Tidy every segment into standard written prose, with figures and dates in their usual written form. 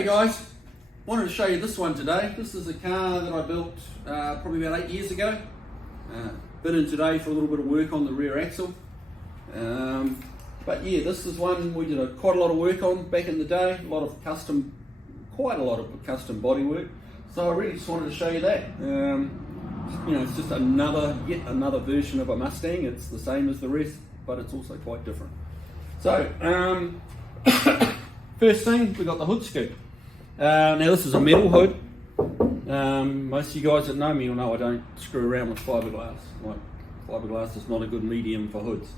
Hey guys, wanted to show you this one today. This is a car that I built probably about 8 years ago. Been in today for a little bit of work on the rear axle. But yeah, this is one we did quite a lot of work on back in the day. Quite a lot of custom body work. So I really just wanted to show you that. You know, it's just yet another version of a Mustang. It's the same as the rest, but it's also quite different. So, first thing, we got the hood scoop. Now this is a metal hood. Most of you guys that know me will know I don't screw around with fiberglass. Like, fiberglass is not a good medium for hoods.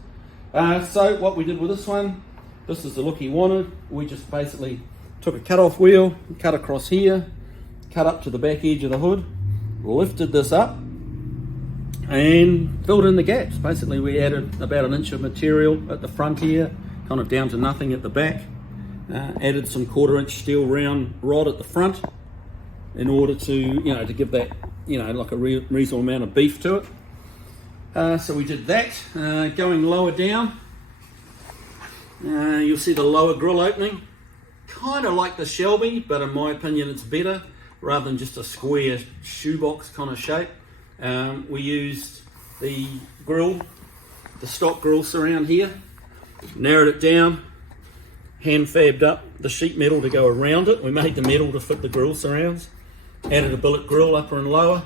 So what we did with this one, this is the look he wanted. We just basically took a cut-off wheel, cut across here, cut up to the back edge of the hood, lifted this up, and filled in the gaps. Basically, we added about 1 inch of material at the front here, kind of down to nothing at the back. Added some 1/4 inch steel round rod at the front in order to, to give that, like a reasonable amount of beef to it. So we did that. Going lower down, you'll see the lower grille opening. Kind of like the Shelby, but in my opinion it's better, rather than just a square shoebox kind of shape. We used the grille, the stock grille surround here, narrowed it down, hand fabbed up the sheet metal to go around it. We made the metal to fit the grille surrounds, added a billet grille upper and lower,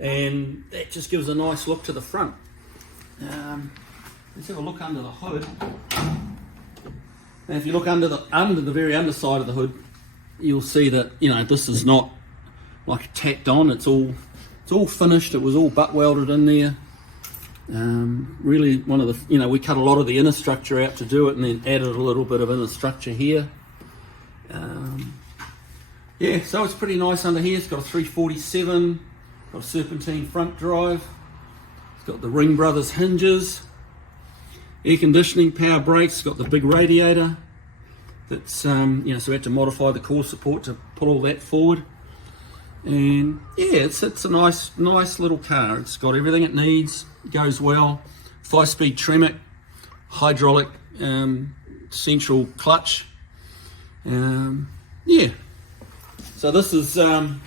and that just gives a nice look to the front. Let's have a look under the hood. Now if you look under the very underside of the hood, you'll see that this is not like tacked on. It's all finished. It was all butt welded in there. Really one of the, we cut a lot of the inner structure out to do it, and then added a little bit of inner structure here. Yeah, so it's pretty nice under here. It's got a 347, got a serpentine front drive. It's got the Ring Brothers hinges, air conditioning, power brakes. It's got the big radiator. That's so we had to modify the core support to pull all that forward. And yeah, it's a nice little car. It's got everything it needs. Goes well. 5-speed Tremec, hydraulic central clutch. Yeah. So this is come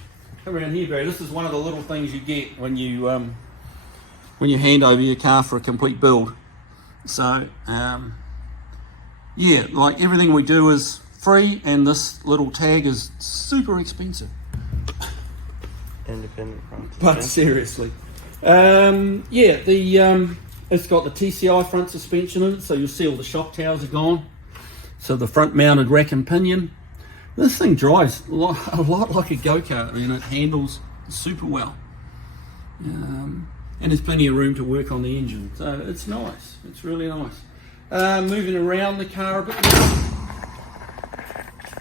around here, Barry. This is one of the little things you get when you hand over your car for a complete build. So yeah, like everything we do is free, and this little tag is super expensive. Independent front suspension. But seriously, yeah, it's got the TCI front suspension in it, so you'll see all the shock towers are gone. So the front mounted rack and pinion. This thing drives a lot like a go-kart. It handles super well, and there's plenty of room to work on the engine. So it's nice. It's really nice. Moving around the car a bit more.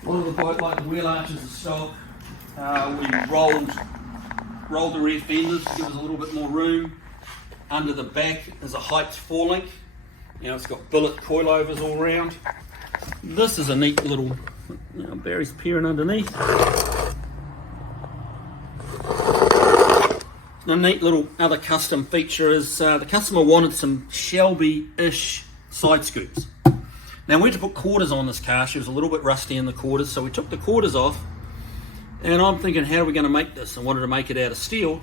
A lot of the bike, like the wheel arches are stock. We rolled the rear fenders to give us a little bit more room. Under the back is a Heights 4-link. It's got billet coilovers all around. This is a neat little, Barry's peering underneath. A neat little other custom feature is the customer wanted some Shelby-ish side scoops. Now we had to put quarters on this car. She was a little bit rusty in the quarters, so we took the quarters off. And I'm thinking, how are we going to make this? I wanted to make it out of steel.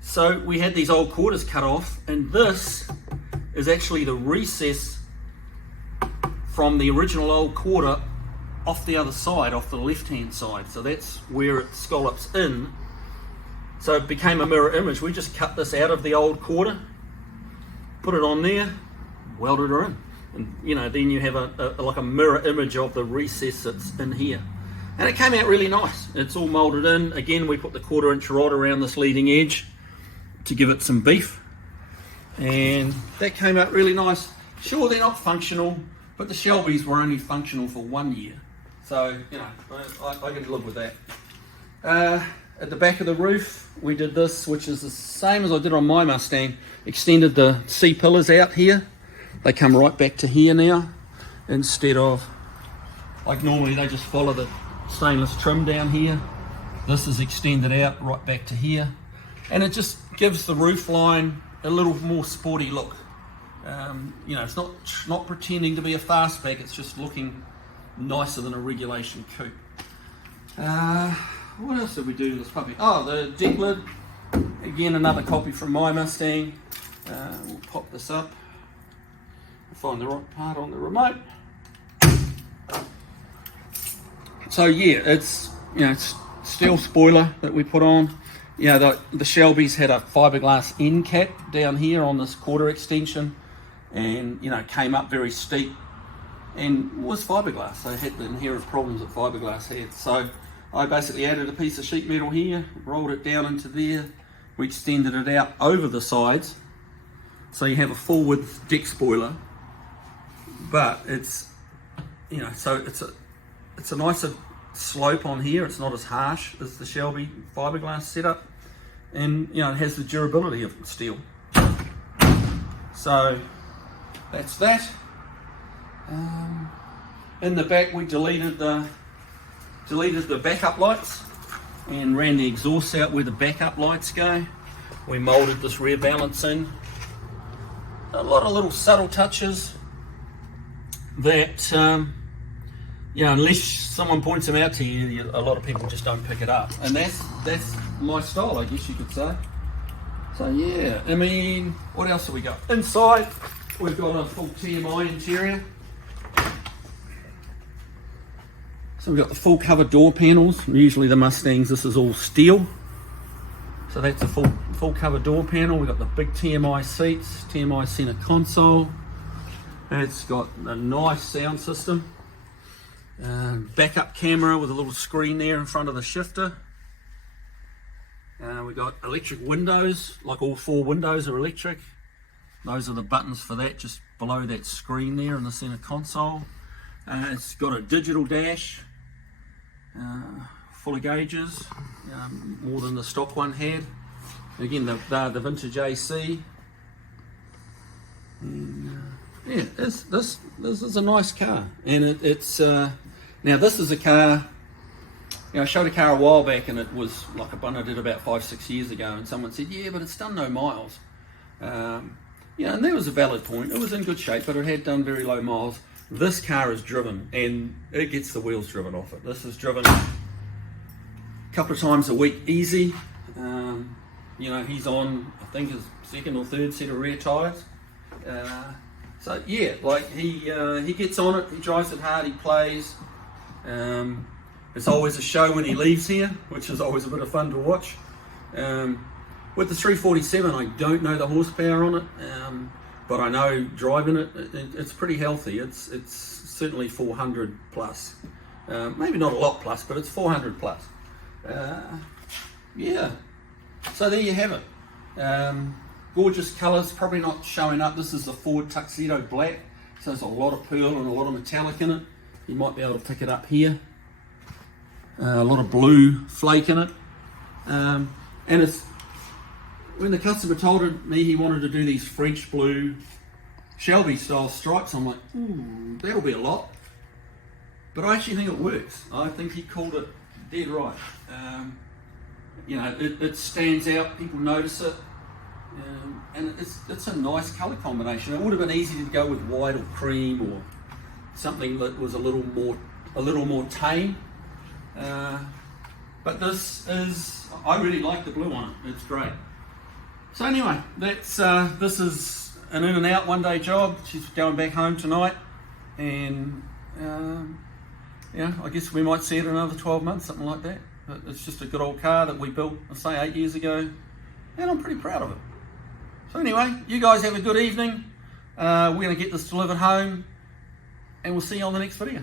So we had these old quarters cut off, and this is actually the recess from the original old quarter off the other side, off the left-hand side. So that's where it scallops in. So it became a mirror image. We just cut this out of the old quarter, put it on there, welded her in. And then you have like a mirror image of the recess that's in here. And it came out really nice. It's all molded in. Again, we put the 1/4 inch rod around this leading edge to give it some beef. And that came out really nice. Sure, they're not functional, but the Shelbys were only functional for 1 year. So, I can live with that. At the back of the roof, we did this, which is the same as I did on my Mustang. Extended the C-pillars out here. They come right back to here now, instead of, like normally they just follow the stainless trim down here. This is extended out right back to here, and it just gives the roof line a little more sporty look. It's not pretending to be a fastback, it's just looking nicer than a regulation coupe. What else did we do to this puppy? Oh, the deck lid. Again, another copy from my Mustang. We'll pop this up. Find the right part on the remote. So yeah, it's it's steel spoiler that we put on. The Shelby's had a fiberglass end cap down here on this quarter extension, and came up very steep and was fiberglass. So it had the inherent problems that fiberglass had. So I basically added a piece of sheet metal here, rolled it down into there. We extended it out over the sides, so you have a full width deck spoiler. But it's so it's a nicer slope on here. It's not as harsh as the Shelby fiberglass setup, and it has the durability of steel. So that's that. In the back, we deleted the backup lights and ran the exhaust out where the backup lights go. We molded this rear balance in. A lot of little subtle touches that unless someone points them out to you, a lot of people just don't pick it up, and that's my style, I guess you could say. So yeah, I mean, what else have we got inside? We've got a full TMI interior. So we've got the full cover door panels. Usually the Mustangs, this is all steel, so that's a full cover door panel. We've got the big TMI seats, TMI center console. It's got a nice sound system. Backup camera with a little screen there in front of the shifter. We've got electric windows, like all 4 windows are electric. Those are the buttons for that, just below that screen there in the center console. It's got a digital dash, full of gauges, more than the stock one had. Again, the vintage AC. And, yeah, this is a nice car, and it's now this is a car. I showed a car a while back, and it was like a one I did about 5-6 years ago, and someone said, yeah, but it's done no miles. And that was a valid point. It was in good shape, but it had done very low miles. This car is driven, and it gets the wheels driven off it. This is driven a couple of times a week easy. He's on, I think, his 2nd or 3rd set of rear tyres. So yeah, like he gets on it, he drives it hard, he plays. It's always a show when he leaves here, which is always a bit of fun to watch. With the 347, I don't know the horsepower on it, but I know driving it, it's pretty healthy. It's certainly 400 plus. Maybe not a lot plus, but it's 400 plus. Yeah, so there you have it. Gorgeous colours, probably not showing up. This is the Ford Tuxedo Black, so there's a lot of pearl and a lot of metallic in it. You might be able to pick it up here. A lot of blue flake in it. And it's, when the customer told me he wanted to do these French blue Shelby style stripes, I'm like, ooh, that'll be a lot. But I actually think it works. I think he called it dead right. It stands out, people notice it. And it's a nice colour combination. It would have been easy to go with white or cream or something that was a little more tame. But this is, I really like the blue on it. It's great. So anyway, this is an in and out 1 day job. She's going back home tonight, and I guess we might see it in another 12 months, something like that. But it's just a good old car that we built, I'd say 8 years ago, and I'm pretty proud of it. So anyway, you guys have a good evening. We're going to get this delivered home, and we'll see you on the next video.